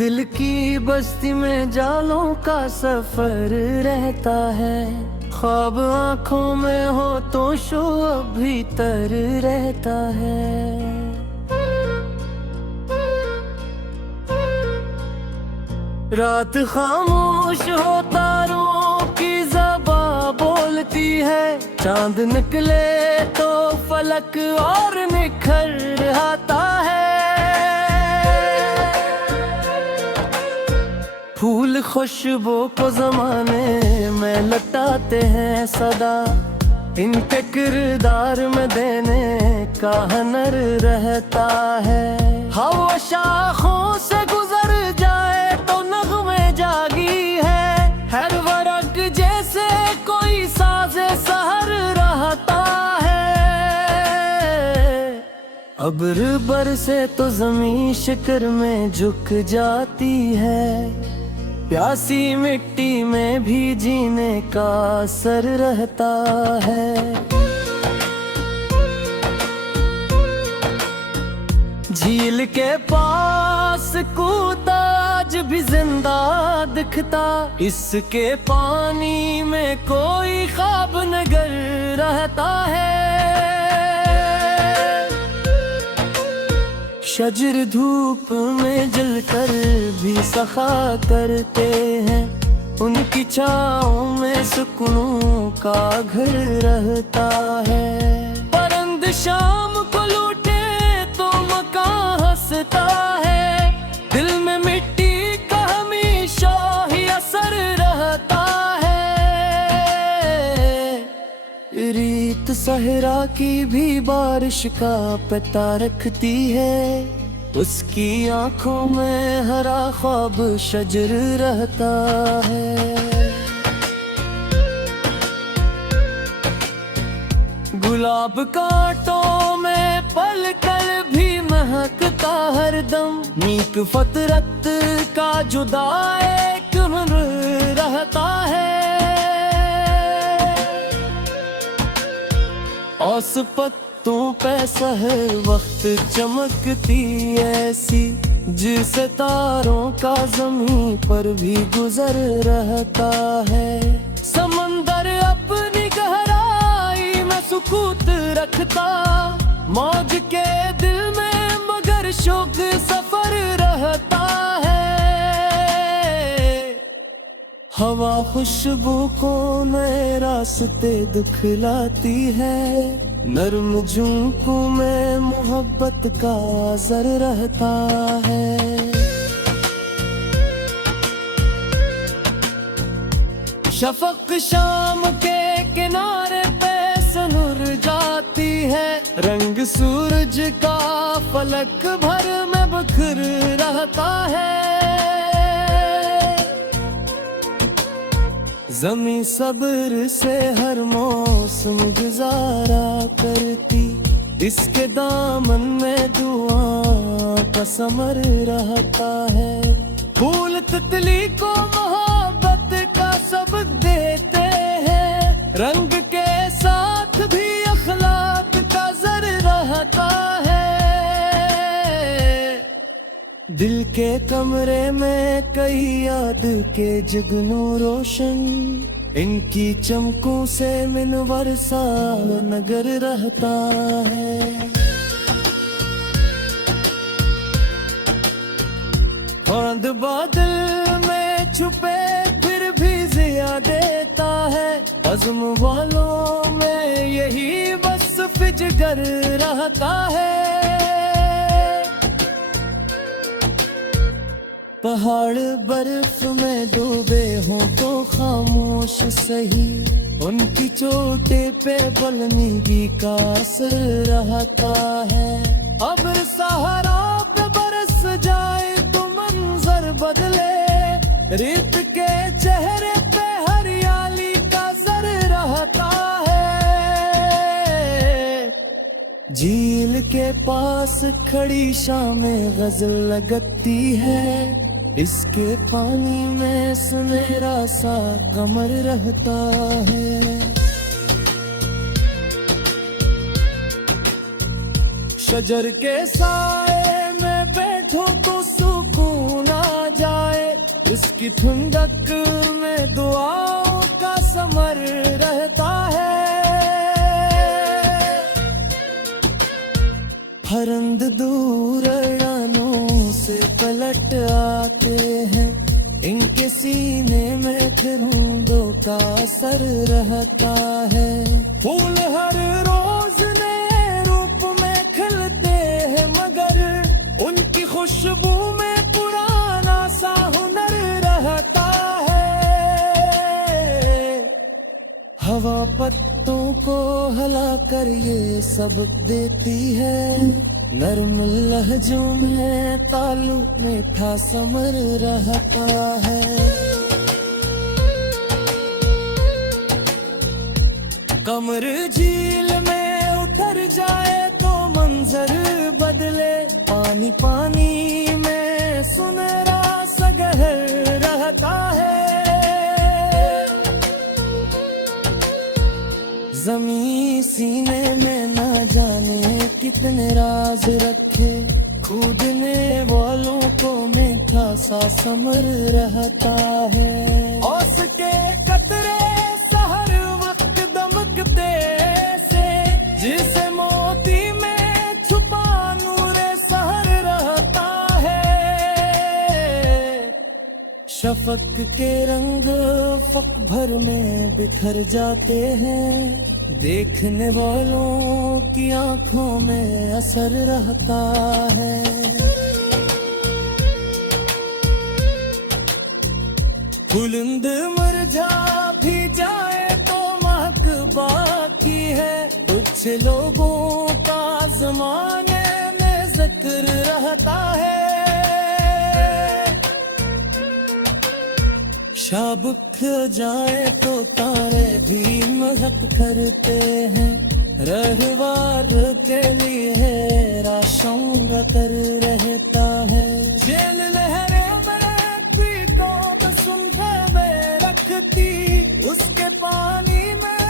दिल की बस्ती में जालों का सफर रहता है, ख्वाब आंखों में हो तो शोर भीतर रहता है। रात खामोश हो तारों की ज़बां बोलती है, चांद निकले तो फलक और निखर आता है। फूल खुशबू को ज़माने में लटाते हैं सदा, इनके किरदार में देने का हुनर रहता है। हवा शाखों से गुजर जाए तो नगमे जागी है, हर वर्ग जैसे कोई साज़े सहर रहता है। अब्र बरसे तो ज़मीं शिकर में झुक जाती है, प्यासी मिट्टी में भी जीने का असर रहता है। झील के पास कूदा आज भी जिंदा दिखता, इसके पानी में कोई ख्वाब नगर रहता है। शजर धूप में जलकर भी सखा करते हैं, उनकी छाँव में सुकून का घर रहता है। परिंद शाम को लूटे तो मकान हंसता है, दिल में मिट्टी का हमेशा ही असर रहता है। रीत सहरा की भी बारिश का पता रखती है, उसकी आंखों में हरा ख्वाब शजर रहता है। गुलाब कांटों में पलकल भी महकता हरदम, नीक फतरत का जुदा एक हुनर रहता है। औस पत्तों पे सहर वक्त चमकती ऐसी, जिसे तारों का जमीन पर भी गुजर रहता है। समंदर अपनी गहराई में सुकूत रखता, मौज के दिल में मगर शोक सफर रहता है। हवा खुशबू को नए रास्ते दिखलाती है, नर्म झुमकों में मोहब्बत का असर रहता है। शफक शाम के किनारे पे सनुर जाती है, रंग सूरज का फलक भर में बिखर रहता है। ज़मीं सब्र से हर मौसम गुजारा करती, इसके दामन में दुआ का समर रहता है। फूल तितली को मोहब्बत का सबक देते हैं, रंग के साथ भी अखलाक का जर रहता है। दिल के कमरे में कई याद के जुगनू रोशन, इनकी चमकों से मिनवर सा नगर रहता है। खुर्द बादल में छुपे फिर भी जिया देता है, अज़्म वालों में यही बस फिजगर रहता है। पहाड़ बर्फ में डूबे हो तो खामोश सही, उनकी चोटी पे बलनीगी का असर रहता है। अब्र सहारा पे बरस जाए तो मंजर बदले, रेत के चेहरे पे हरियाली का जर रहता है। झील के पास खड़ी शामें गजल लगती है, इसके पानी में सुनहरा सा कमर रहता है। शजर के साए में बैठो तो सुकून आ उनकी ठुंडक में दुआओं का समर रहता है। हरंद दूर अड़ानों से पलट आते हैं, इनके सीने में फिरूंदों का असर रहता है। फूल हर रोज नए रूप में खिलते हैं, मगर उनकी खुशबू में पुराना सा हुनर रहता है। हवा पत्तों को हिला कर ये सबक देती है, नरम लहजों में तालु मीठा समर रहता है। कमर झील में उतर जाए तो मंजर बदले, पानी पानी में सुनहरा सा गहर रहता है। ज़मीं सीने में न जाने कितने राज रखे, कूदने वालों को मीठा सा समर रहता है। औस के कतरे सहर वक्त दमकते से, जिसे मोती में छुपा नूरे सहर रहता है। शफक के रंग फक भर में बिखर जाते हैं, देखने वालों की आंखों में असर रहता है। बुलंद मुरझा भी जाए तो महक बाकी है, कुछ लोगों का ज़माने में जिक्र रहता है। शाबुक जाए तो तारे भी महक करते हैं, रहवार के लिए राशंगतर रहता है। जेल लहरे में पीटों सुनते में रखती, उसके पानी में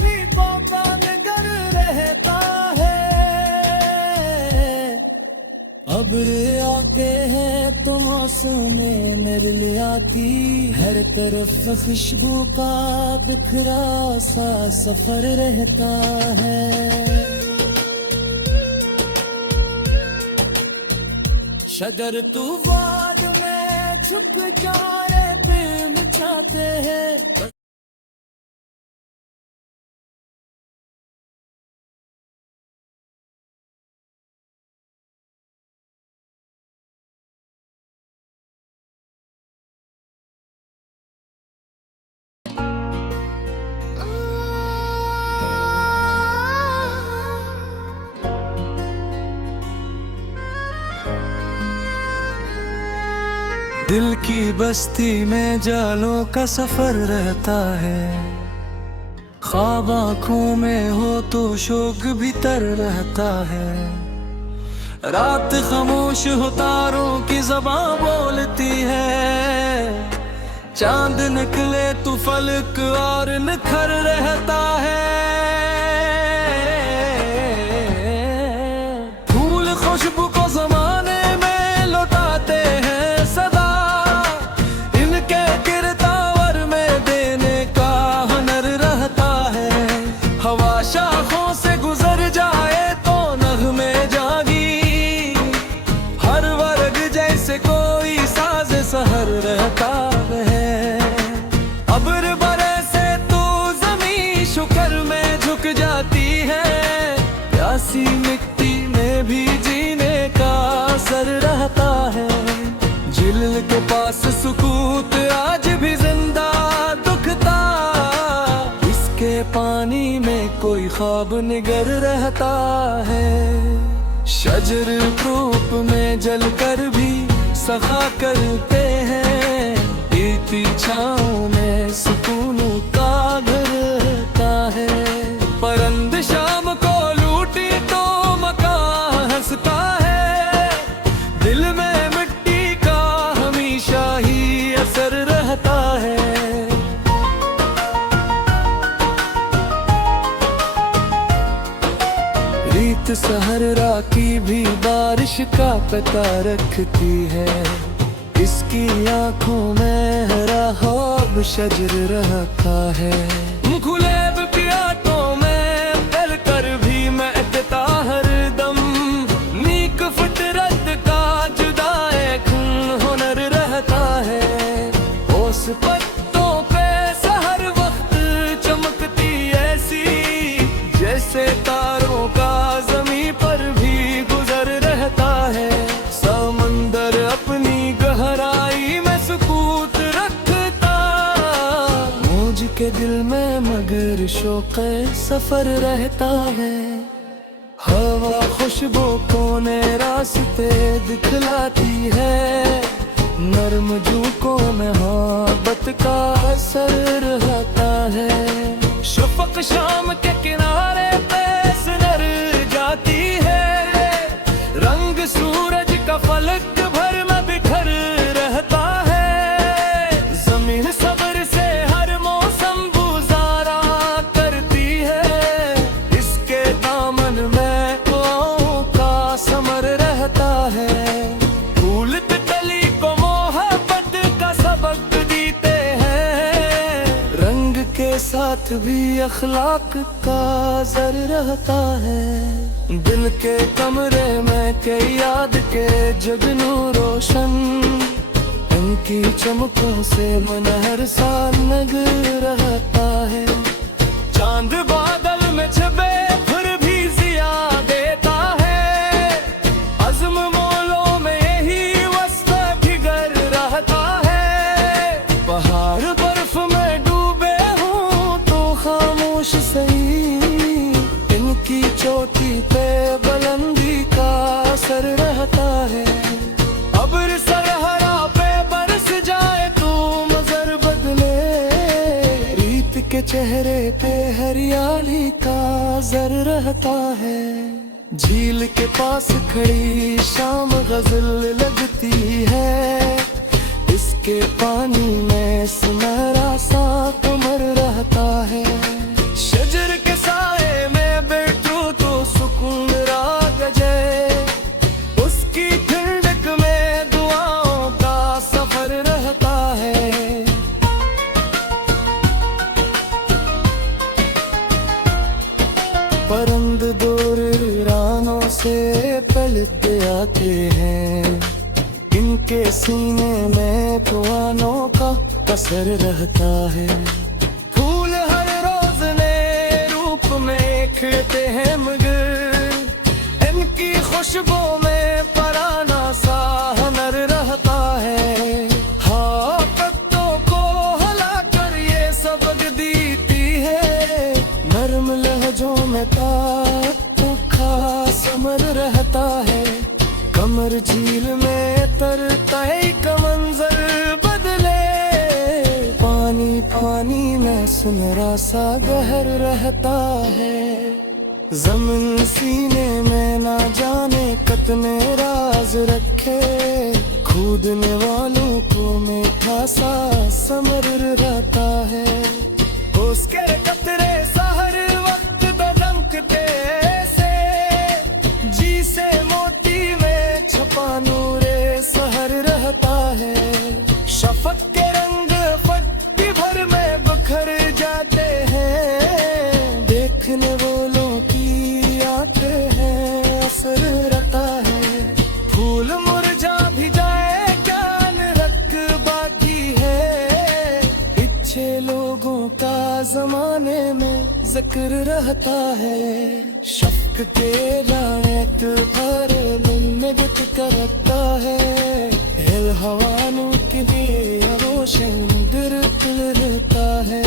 पीटों का निगर रहता है। अब्र आके है तो मौसमे मेरे लिए आती, हर तरफ खुशबू का बिखरा सा सफर रहता है। शजर तूफान में छुप जाए पे मचाते हैं। दिल की बस्ती में जालों का सफर रहता है, ख्वाब आँखों में हो तो शोक भीतर रहता है। रात खामोश हो तारों की ज़बां बोलती है, चांद निकले तो फलक और निखर रहता है। फूल खुशबू को ज़माने में लौटाते हैं सदा, इनके गिरदावर में देने का हुनर रहता है। हवा शाखों से गुजर जाए तो नग़्मे जागी, हर वर्ग जैसे कोई साज सहर रहता है। अब्र बरसे तो ज़मीं शुक्र में झुक जाती है, प्यासी मिट्टी में भी जीने का असर रहता है। जिल के पास सुकूत आज भी जिंदा दुखता, इसके पानी में कोई ख्वाब निगर रहता है। शजर रूप में जल कर भी सखा करते हैं, इतनी छाँव में सुकून का घर रहता है। परंद शाम को लूटी तो मकान हंसता है, दिल में मिट्टी का हमेशा ही असर रहता है। रीत सहरा की भी बारिश का पता रखती है, इसकी आंखों में हरा ख्वाब शजर रहता है। मुखुलेब पियाटों में पल कर भी महकता हर दम, नीक फितरत का जुदाए खून हुनर रहता है। ओस पत्तों पे सहर वक्त चमकती ऐसी, जैसे तारों का जमीन पर भी गुजर रहता है। समंदर अपनी गहराई में सुकूत रखता, मौज के दिल में मगर शौक़े सफर रहता है। हवा खुशबू को नए रास्ते दिखलाती है, नर्म झोंकों में मोहब्बत का असर रहता है। शफ़क़ शाम के किनारे पे सुनर जाती है, रंग सूरज का फलक भर में बिखर रहता है। जमीन सब्र से हर मौसम गुजारा करती है, इसके दामन में दुआओं का समर रहता है। फूल तितली को मोहब्बत का सबक देते हैं, रंग के साथ भी अखलाक का असर रहता है। दिल के कमरे में कई याद के जगनू रोशन, इनकी चमकों से मन हर साल नग रहता है। चांद बादल में छुपे फिर भी जिया देता है, अज़्म मोलों में यही वस्ता फिगर रहता है। पहाड़ बर्फ में डूबे हूँ तो खामोश सही, इनकी चोटी पे बुलंदी का असर रहता है। अब्र सरहरा पे बरस जाए तो मजर बदले, रीत के चेहरे पे हरियाली का असर रहता है। झील के पास खड़ी शाम गजल लगती है, इसके पानी में सुनहरा सा कमर रहता है। शजर के साए में बैठूं तो सुकून राग जाए, उसकी ठंडक में दुआओं का सफर रहता है। परंद दूर रानों से पलते आते हैं, इनके सीने में कुआनों का कसर रहता है। फूल हर रोज नए रूप में खिलते हैं मगर इनकी खुशबू में पराना सा हुनर रहता है। हाँ, पत्तों को हिला कर ये सबक देती है, नर्म लहजों में तारुखा समर रहता है। कमर झील में तरता एक मंजर बदले, पानी पानी में सुनहरा सा गहर रहता है। ज़मीन सीने में ना जाने कितने राज रखे, कूदने वालों को मीठा सा समर रहता है। उसके कतरे सहर वक्त दमकते से, जी से मोती में छपा नूरे सहर रहता है। शफ़क़ के रंग फट्टी भर में बिखर जाते हैं, देखने वालों की आंखें हैं असर रहता है। फूल मुरझा भी जाए ज्ञान रख बाकी है, अच्छे लोगों का जमाने में जिक्र रहता है। शफ़क़ के लायक भर मिन्नत करता है, हिल हवानों के लिए रोशन दिल रहता है।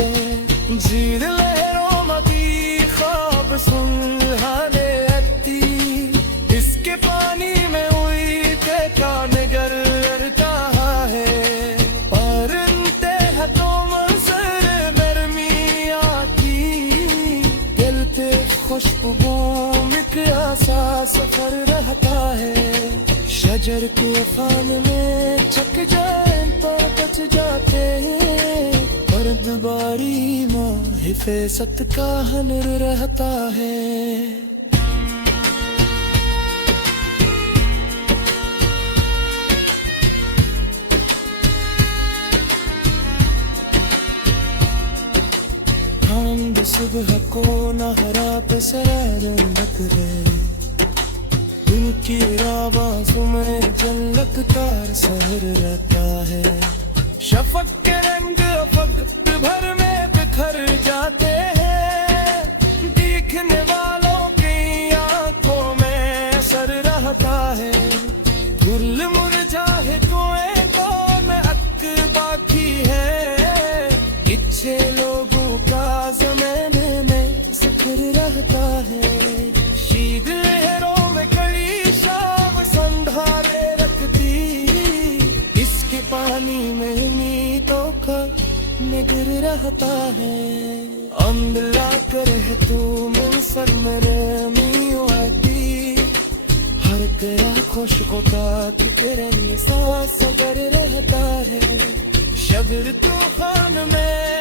झील लहरों मदी ख्वाब सुलहाने अती, इसके पानी में हुई का निगर रहता है। और इंतहा तो मंजर नरमी आती, दिल पे खुशबू मिक्या सा सफर रहता है। शजर के फान में छक जाए तो बच जाते हैं, बर्दबारी में हिफाजत का हुनर रहता है। बंद सुबह को नहरा पे सरंगत है, उनकी आवाज़ों में झलकता शहर रहता है। शफक के रंग अफक भर में बिखर जाते हैं, देखने वालों की आंखों में असर रहता है। गुल मुरझाए कुएं को में हक बाकी है, इच्छे लोगों का ज़माने में जिक्र रहता है। शीत लहरों में कड़ी शाम संधारे रखती, इसके पानी में मीतों का निगर रहता है। अम्बला करे तू मिल सर मेरे मियो आती, हर तेरा खुश होता कि तेरे लिए सांस अगर रहता है। शबर तूफान में